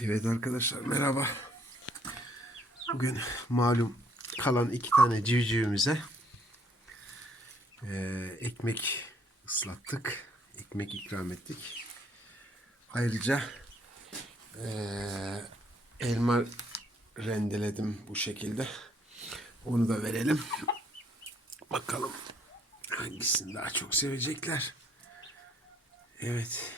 Evet arkadaşlar merhaba. Bugün malum kalan iki tane civcivimize eee, ekmek ıslattık. Ekmek ikram ettik. Ayrıca eee, elma rendeledim bu şekilde. Onu da verelim. Bakalım hangisini daha çok sevecekler. Evet.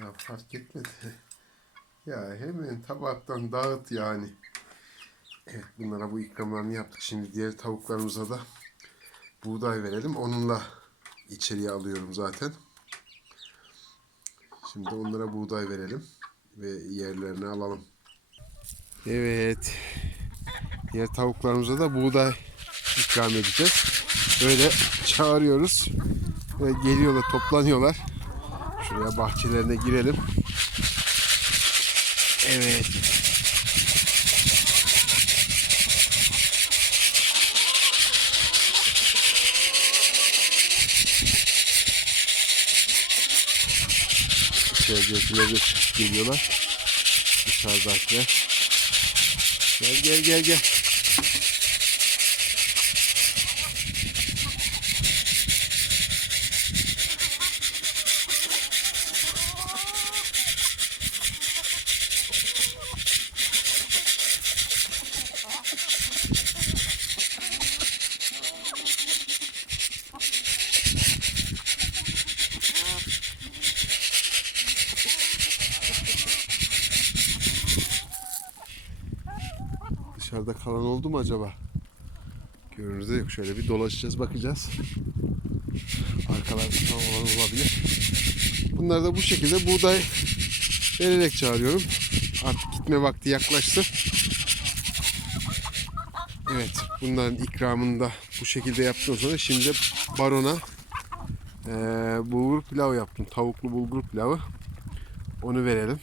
Ya fark etmedi. Ya hemen tabaktan dağıt yani. Evet bunlara bu ikramlarını yaptık. Şimdi diğer tavuklarımıza da buğday verelim. Onunla içeriye alıyorum zaten. Şimdi onlara buğday verelim ve yerlerine alalım. Evet. Diğer tavuklarımıza da buğday ikram edeceğiz. Böyle çağırıyoruz. Ve geliyorlar, toplanıyorlar. Şuraya bahçelerine girelim. Evet. İçeridekiler de geliyorlar. Dışarıdakiler. Gel gel gel gel. Dışarıda kalan oldu mu acaba? Görünürde yok. Şöyle bir dolaşacağız bakacağız. Arkalarda falan olabilir. Bunları da bu şekilde buğday vererek çağırıyorum. Artık gitme vakti yaklaştı. Evet. Bunların ikramını da bu şekilde yaptım sonra şimdi barona eee bulgur pilav yaptım. Tavuklu bulgur pilavı. Onu verelim.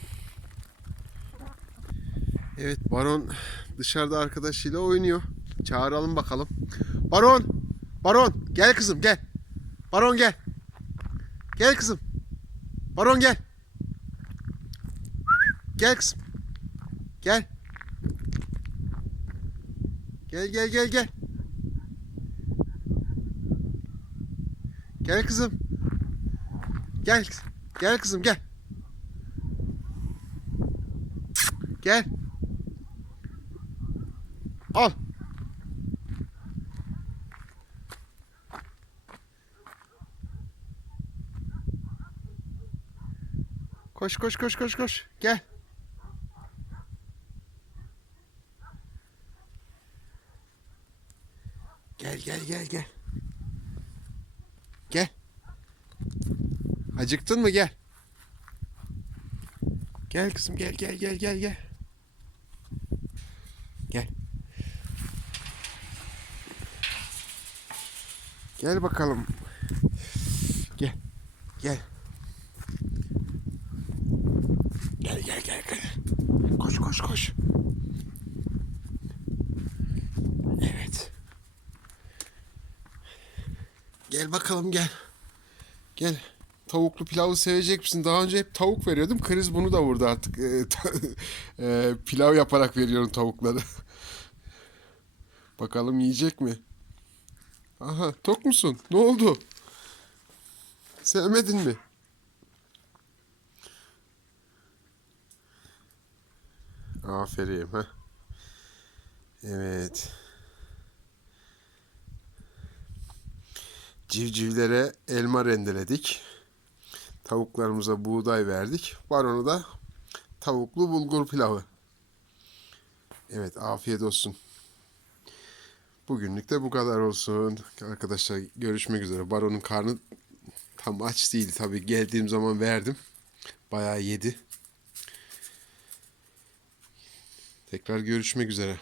Evet Baron dışarıda arkadaşıyla oynuyor. Çağıralım bakalım. Baron! Baron! Gel kızım gel. Baron gel. Gel kızım. Baron gel. Gel kızım. Gel. Gel gel gel gel. Gel kızım. Gel. Gel kızım gel. Gel. Al. Koş koş koş koş koş. Gel. Gel gel gel gel. Gel. Acıktın mı gel. Gel kızım gel gel gel gel gel. Gel bakalım. Gel. Gel. Gel gel gel gel. Koş koş koş. Evet. Gel bakalım gel. Gel. Tavuklu pilavı sevecek misin? Daha önce hep tavuk veriyordum. Kriz bunu da vurdu artık. Ee, pilav yaparak veriyorum tavukları. Bakalım yiyecek mi? Aha tok musun? Ne oldu? Sevmedin mi? Aferin ha. Evet. Civcivlere elma rendeledik. Tavuklarımıza buğday verdik. Barona da tavuklu bulgur pilavı. Evet afiyet olsun. Bugünlük de bu kadar olsun. Arkadaşlar görüşmek üzere. Baron'un karnı tam aç değil tabii. Geldiğim zaman verdim. Bayağı yedi. Tekrar görüşmek üzere.